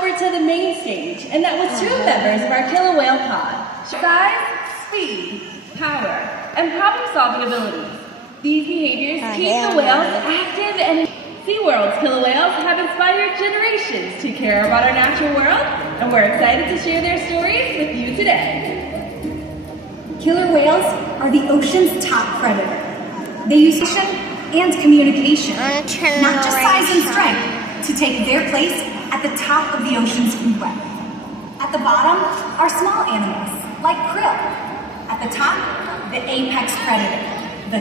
over to the main stage, and that was 2 members of our killer whale pod. Size, speed, power, and problem-solving abilities. These behaviors keep the whales active, and SeaWorld's killer whales have inspired generations to care about our natural world, and we're excited to share their stories with you today. Killer whales are the ocean's top predator. They use vision and communication, not just size and strength, to take their place at the top of the ocean's food web. At the bottom are small animals, like krill. At the top, the apex predator, the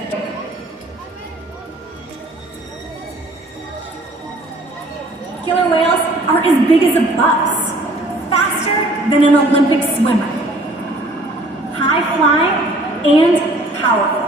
killer whales are as big as a bus, faster than an Olympic swimmer, high-flying and powerful.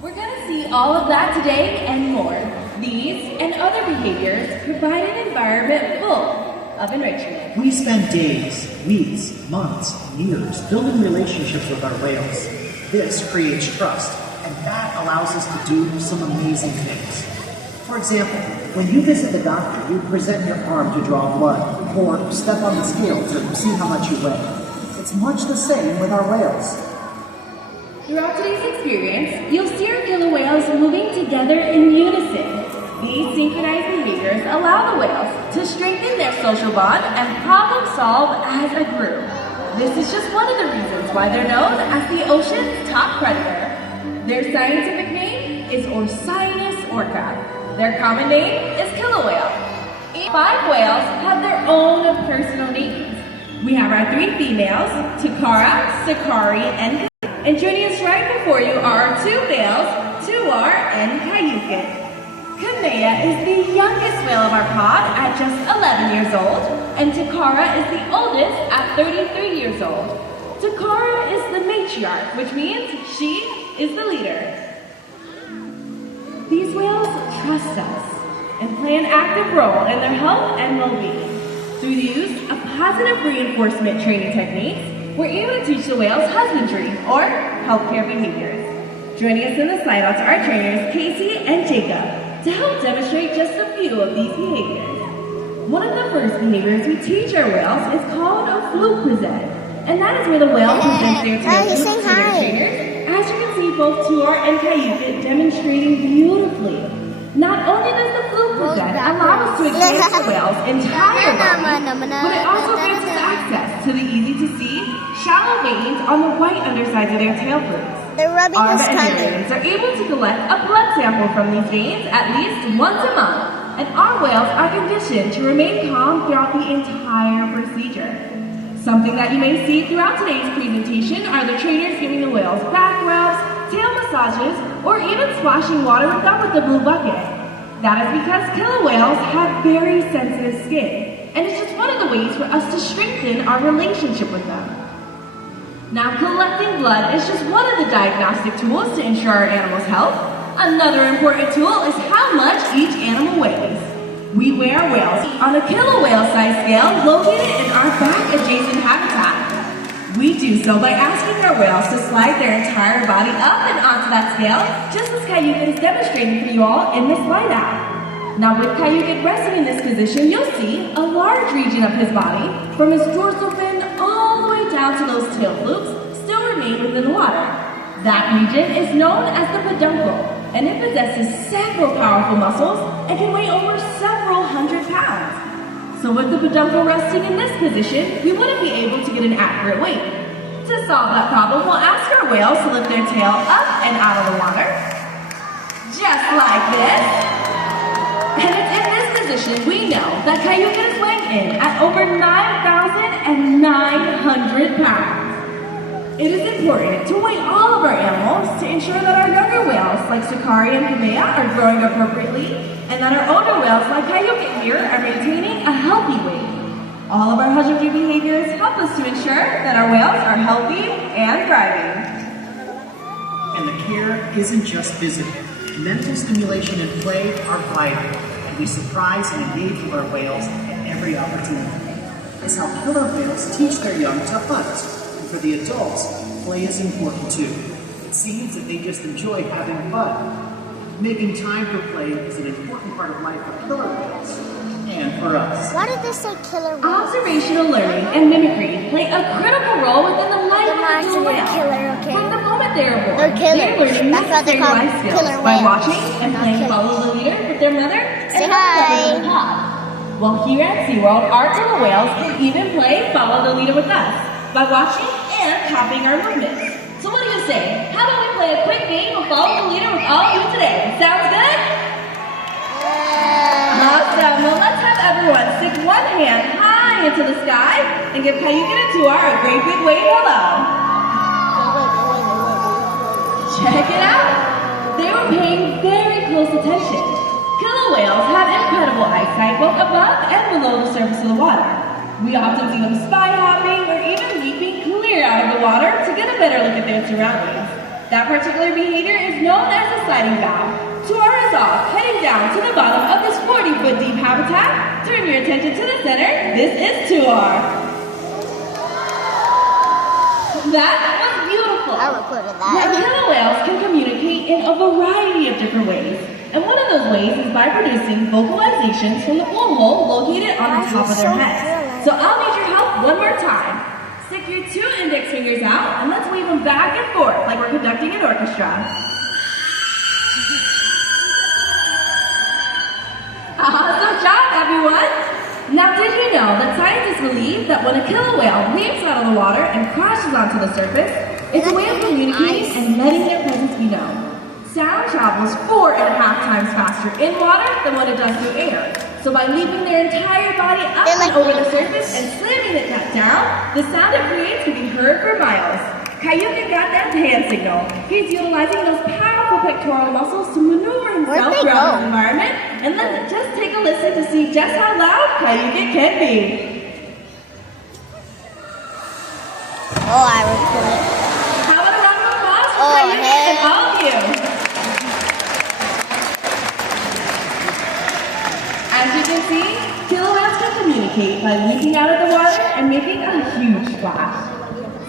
We're going to see all of that today and more. These and other behaviors provide an environment full of enrichment. We spend days, weeks, months, years building relationships with our whales. This creates trust, and that allows us to do some amazing things. For example, when you visit the doctor, you present your arm to draw blood, or step on the scale to see how much you weigh. It's much the same with our whales. Throughout today's experience, you'll see our killer whales moving together in unison. These synchronized behaviors allow the whales to strengthen their social bond and problem solve as a group. This is just one of the reasons why they're known as the ocean's top predator. Their scientific name is Orcyanus orca. Their common name is killer whale. 5 whales have their own personal names. We have our 3 females, Takara, Sakari, and joining us right before you are our 2 males, Tuar and Kayukin. Kamea is the youngest whale of our pod at just 11 years old, and Takara is the oldest at 33 years old. Takara is the matriarch, which means she is the leader. These whales trust us and play an active role in their health and well-being. Through the use of positive reinforcement training techniques, we're able to teach the whales husbandry or healthcare behaviors. Joining us in the slide outs are our trainers Casey and Jacob to help demonstrate just a few of these behaviors. One of the first behaviors we teach our whales is called a fluke present, and that is where the whale presents their tail flukes to their trainers. As you can see, both Tuar and Kayukin demonstrating beautifully. Not only does the fluke present allow us to experience the whale's entire body, but it also grants us access to the easy-to-see, shallow veins on the white undersides of their tail flukes. Our veterinarians are able to collect a blood sample from these veins at least once a month, and our whales are conditioned to remain calm throughout the entire procedure. Something that you may see throughout today's presentation are the trainers giving the whales back rubs, tail massages, or even splashing water with them with the blue bucket. That is because killer whales have very sensitive skin, and it's just one of the ways for us to strengthen our relationship with them. Now, collecting blood is just one of the diagnostic tools to ensure our animal's health. Another important tool is how much each animal weighs. We weigh our whales on a killer whale size scale located in our back adjacent habitat. We do so by asking our whales to slide their entire body up and onto that scale, just as Kayukin is demonstrating for you all in the slide out. Now with Kayukin resting in this position, you'll see a large region of his body, from his dorsal fin all the way down to those tail flukes, still remain within the water. That region is known as the peduncle, and it possesses several powerful muscles and can weigh over several hundred pounds. So with the peduncle resting in this position, we wouldn't be able to get an accurate weight. To solve that problem, we'll ask our whales to lift their tail up and out of the water, just like this. And it's in this position we know that Kayukin is weighing in at over 9,900 pounds. It is important to weigh all of our animals to ensure that our younger whales, like Sakari and Kamea, are growing appropriately, and that our older whales, like Kayukin here, are maintaining a healthy weight. All of our husbandry behaviors help us to ensure that our whales are healthy and thriving. And the care isn't just physical. Mental stimulation and play are vital, and we surprise and engage with our whales at every opportunity. It's how killer whales teach their young to hunt. For the adults, play is important too. It seems that they just enjoy having fun. Making time for play is an important part of life for killer whales. information for us. Why did they say killer whales? Observational learning and mimicry play a critical role within the life of a killer whale. Killer, okay? From the moment they are born, They're killers. they are learning That's why they're necessary called life skills killer by whales. watching and Not playing killers. follow the leader with their mother Say and hi. other members of the pod. Well, here at SeaWorld, our killer whales can even play follow the leader with us by watching and copying our movements. So what do you say? How about we play a quick game of follow the leader with all of you today? Sounds good? Awesome. Well, let's have everyone stick one hand high into the sky and give Kayukin and Tuar a great big wave hello. Check it out. They were paying very close attention. Killer whales have incredible eyesight both above and below the surface of the water. We often see them spy hopping or even leaping clear out of the water to get a better look at their surroundings. That particular behavior is known as the sliding bow. Tuar is off, heading down to the bottom of this 40-foot deep habitat. Turn your attention to the center. This is Tuar. That was beautiful. I recorded Now, that. killer whales can communicate in a variety of different ways. And one of those ways is by producing vocalizations from the blowhole located on the top of their heads. So I'll need your help one more time. Stick your 2 index fingers out and let's wave them back and forth like we're conducting an orchestra. Awesome job, everyone! Now, did you know that scientists believe that when a killer whale leaps out of the water and crashes onto the surface, it's a way of communicating and letting their presence be known. Sound travels 4.5 times faster in water than what it does through air. So by leaping their entire body up and over the surface and slamming it back down, the sound it creates can be heard for miles. Kayukin got that hand signal. He's utilizing those powerful pectoral muscles to maneuver himself throughout his environment. And let's just take a listen to see just how loud Kayukin can be. Oh, I recorded. How about a round of applause for Oh, Kayukin hey. and all of you? As you can see, killer whales can communicate by leaping out of the water and making a huge splash.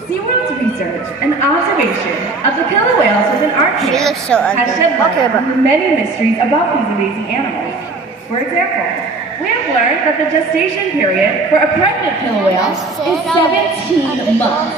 SeaWorld's research and observation of the killer whales within our She care looks so ugly. has shed light Okay, but- on many mysteries about these amazing animals. For example, we have learned that the gestation period for a pregnant killer whale is 17 months.